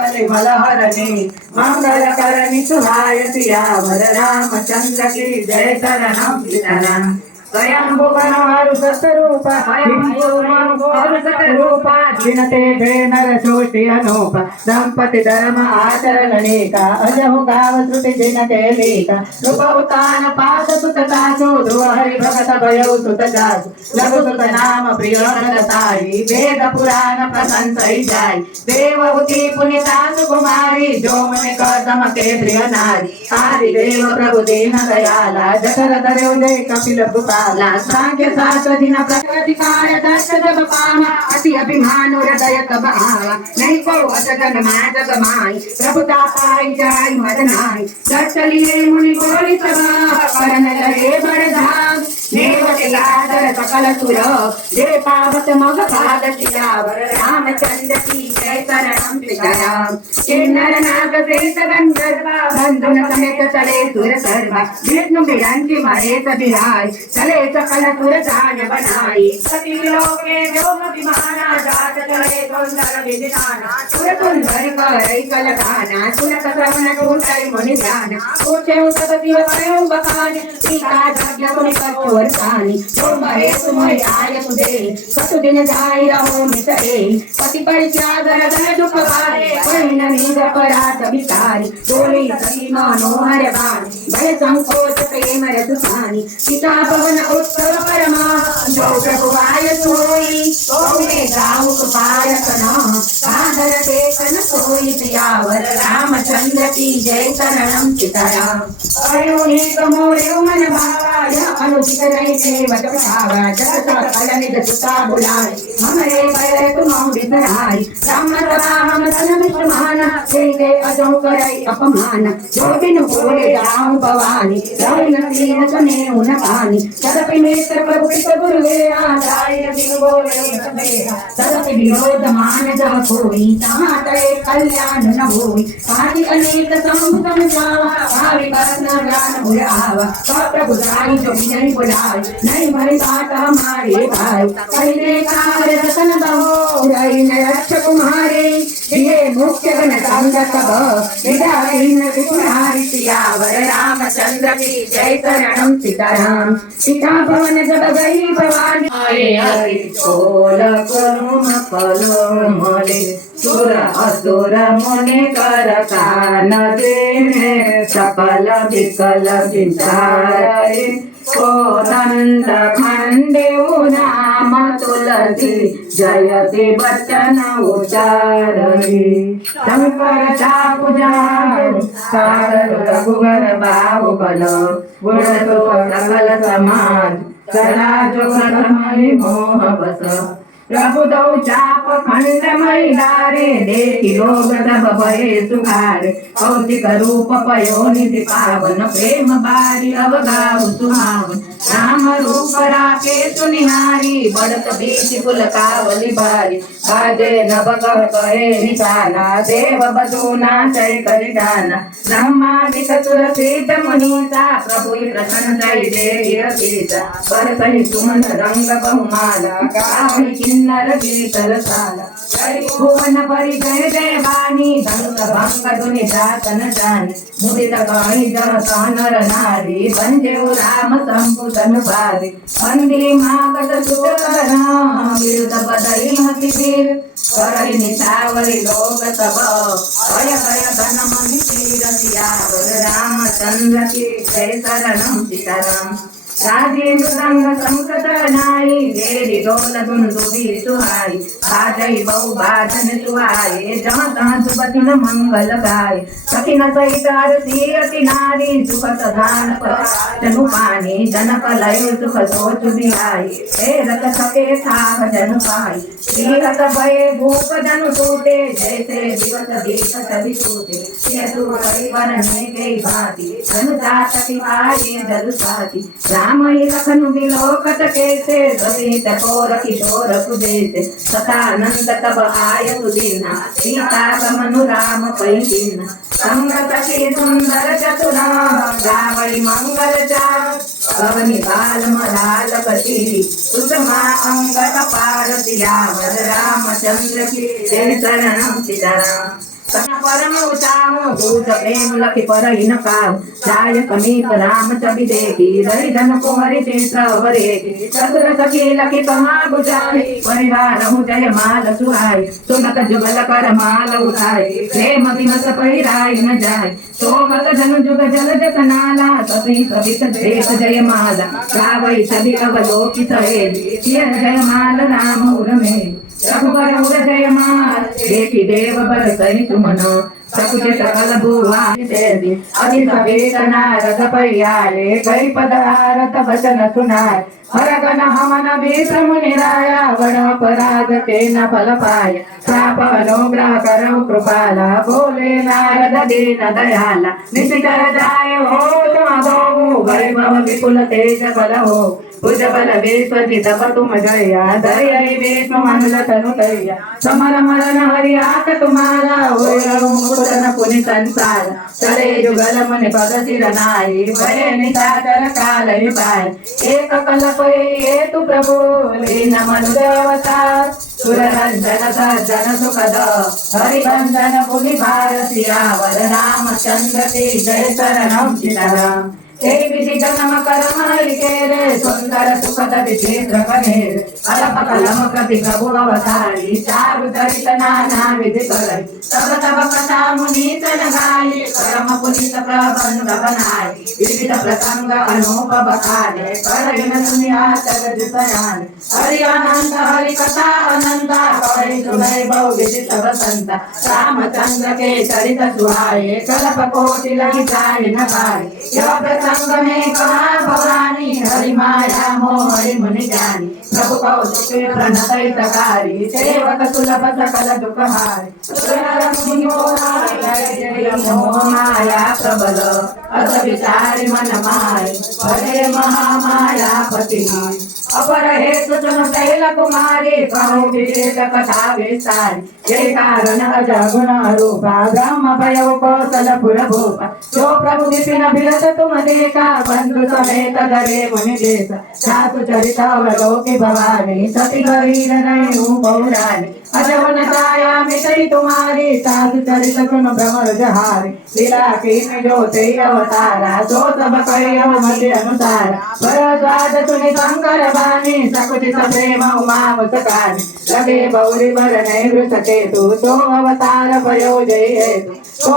कलिमल हरणी मंगल करणी सुहाय सियावर रामचंद्र की जय शरणम सीताराम स्वयंभुवनरूप जिनते नर सृष्टि अनूप दंपति धर्म आचरणेका अजहु गाव श्रुति जिनते लेका रूपउतान पाद सुत दासो ध्रुव हरि भगत भयउ सुत जासु लघु सुत नाम प्रिय नरताई वेद पुराण प्रशंसई जाय देवहूति पुनितासु कुमारी जो मन कदम के प्रिय नारी आदि देव प्रभु दीन दयाला जठर धरे जय कपिल गोपाला सांख्य शास्त्र जिन प्रतिकार दर्श जब पावा अति अभिमान हृदय तब आवा नहीं को अजगन माजग माई प्रभुता पाई जाय मदनाई दर्श लिए मुनि बोली सभा करन लगे बड़ धाम देव के लादर सकल सुर जे पावत मग पाद सियावर रामचंद्र की जय शरणम सीताराम किन्नर नाग शेष गंधर्व बंधुन समेत चले सुर सर्वा विष्णु बिरंची महेश बिहाय चले सकल सुर जान बनाई सती लोके व्योम विमाना जात चले सुंदर विधिनाना सुर सुंदर करई कल गाना सुनत श्रवण टूटई मुनि ध्यान पूछे उतत शिव कयो बखान सीता यज्ञ सुनि कछु वरसानी जो महे तुम्हारी आय सुदे कछु दिन जाई रहो मितरे पति परित्यागर धन दुख भारे परिण नींद परात विचारी डोली सती मनोहर बाण भय संकोच प्रेम रसुसानी सीता पवन उत्सव परमा जो प्रभु आय सोई तोने गाँव सुपाय कना कांधर टेकन सोई सियावर रामचंद्र की जय शरणम सीताराम अयोनिक मोरे मन भावाय अनुचित नहीं सेवक भावा जगत सकल निज सुता बुलाए हमरे भय तुम बिसराई राम सभा हम सन विष्णुमान देखे अजो करई अपमान जो बिनु बोले राम भवानी रवि तीन सुने उन पानी तदपि नेत्र प्रभु कृत गुरुवे आदाय बिनु बोले तदपि विरोध मान जह कोई समातरे कल्याण न होई पानी अनेक समुद्र जावा भावी बरसना ज्ञान बुलावा प्रभु जाई जो नहीं बुलाए नहीं भरी बात हमारे भाई कहने कार्य रतन बहो रही न रक्ष कुमारे ये मुख्य गण संगत विदाहीन विपुरारी सियावर रामचंद्र की जय शरणम सीताराम सीता भवन जब गई भवानी आए हरि कोल कुरुम कलो मले सुर असुर मुनि कर कान देने सकल विकल विचारे कोदंड खंडे नाम तुलसी जयति बचन उचारहि शंकर चापु जाऊ सागर रघुवर बाहु बल गुण सुख सकल समाज सदा जो करमहि मोह बस प्रभु दौ चाप खंड महिलारे देखी रोग दब भये सुखारे कौशिक रूप पयोनिधि पावन प्रेम बारी अवगाव सुहावन राम रूप राके सुनिहारी बढ़त बीच कुल कावली बारी बाजे नभ कहे निशाना देव बधू नाचय करि गाना ब्रह्मादिक सुर सिद्ध मुनीसा प्रभु प्रसन्न जय देवी सीता बरसहि सुमन रंग बहुमाला गावहि किन्नर गिरितर साला भुवन परि जय जय वाणी धंग भंग धुनि जातन जानी मुदित गाणी जन नर नारी बंदेव राम संपुतन बारी वंदे मागत सुत करा विरुद्ध बदई मति वीर करहि निसावरी लोग सब भय भय धन महि तीर सियावर रामचंद्र की जय शरणम सीताराम राजेंद्र रंग संकट नाई देरी डोल दुंदुभी सुहाई बाजई बहु बाजन सुहाए जहाँ तहाँ सुपति न मंगल गाय सखिन सहित अरसी अति नारी सुख सदान जनु पानी जनक लय सुख सोच बिहाई हे रत सके साह जनु पाई श्रीरत भय भूप जनु टूटे जैसे दिवस दीप सभी टूटे ये तू वन में गई भांति जनु जात पाए जल साथी राम लखन विलोकत कैसे सभी तपोर किशोर कुदेसे सतानंद तब आय सुदीना सीता समनु राम पैदीना संग सखी सुंदर चतुरा गावई मंगल चार पवनी बाल मलाल कटी सुषमा अंग कपार सियावर रामचंद्र की जय शरणम सीताराम परम उचाओ भूत प्रेम लखि परहि न काहू जाय समीप राम छवि देखी रही धन कुंवरी चित्र वरेती चतुर सखी लखि कहाँ बुझाई परिवार हूँ जय माल सुहाई सुनत जुगल कर माल उठाई प्रेम विमस पहिराई न जाय सोमत धनु जुग जल जत नाला सती सवित देश जय माला गावई छवि अवलोकित जय माल राम उर्मे रघुबर उर जय माल देखी देव बर सहि सुमन सकुच सकल भुवा देवी अति सवेत नारद परियाले गई पदारथ वचन सुनाय हरगन हमन विष्णु मुनि राया वण अपराध के न फल पाय श्राप अनुग्रह करहु कृपाला बोले नारद दीन दयाला निशिचर जाय हो तुम गो वैभव विपुल तेज बल हो भुज बल विश्व तप तुम जया दय विष्णु मंगल तनु तैया समर मरण हरि आक तुम्हारा मुकुटन पुनि संसार चले जुगल मुनि पद सिर नाई भय निशाचर काल पाय एक कल्प हेतु प्रभु लीन मनु देवता सुररंजन सज्जन सुखद हरिभंजन पुनि भारतीया वर रामचंद्र की जय शरणम सीताराम हे विधि जन्म कर्म हरिकेरे सुंदर सुखद विचित्र कनेर कलप कलम प्रति प्रभु अवतारी चारु चरित नाना विधि करई तब तब कथा मुनीतन गाई परम पुनीत प्रबंध बनाई विविध प्रसंग अनूप बखाने करहिन दुनिया जग जितयान हरि अनंत हरि कथा अनंत कवि सुनय बहु विदित वसंत रामचंद्र के चरित सुहाए कल्प कोटि लगी जाय न पाए यह संग में कहा भवानी हरि माया मोह हरि मुनि ज्ञानी प्रभु कौतुके प्रणतय सकारी सेवक सुलभ सकल दुख हारी मोह माया प्रबल अस विचारि मन माय हरे महामाया पति अपर हेतु तुम शैल कुमारी कहो विवेक कथा विस्तारी ये कारण अजगुण रूपा ब्रह्म भयो कौशलपुर भूपा जो प्रभु विपिन बिरत तुम देखा बंधु समेत धरे मुनि देश सासु चरित अवलोकि भवानी सती गरीर नहीं पौराणी अजवन छाया मिटई तुम्हारी सासु चरित सुन भ्रमर जहारी लीला कीन जो ते अवतारा जो सब कहियो मति अनुसार भरद्वाज सुनि शंकर बानी सकुचित प्रेम उमा मुस्कानी लगे बौरी बर नहीं वृष केतु तो अवतार भयो जय हेतु तो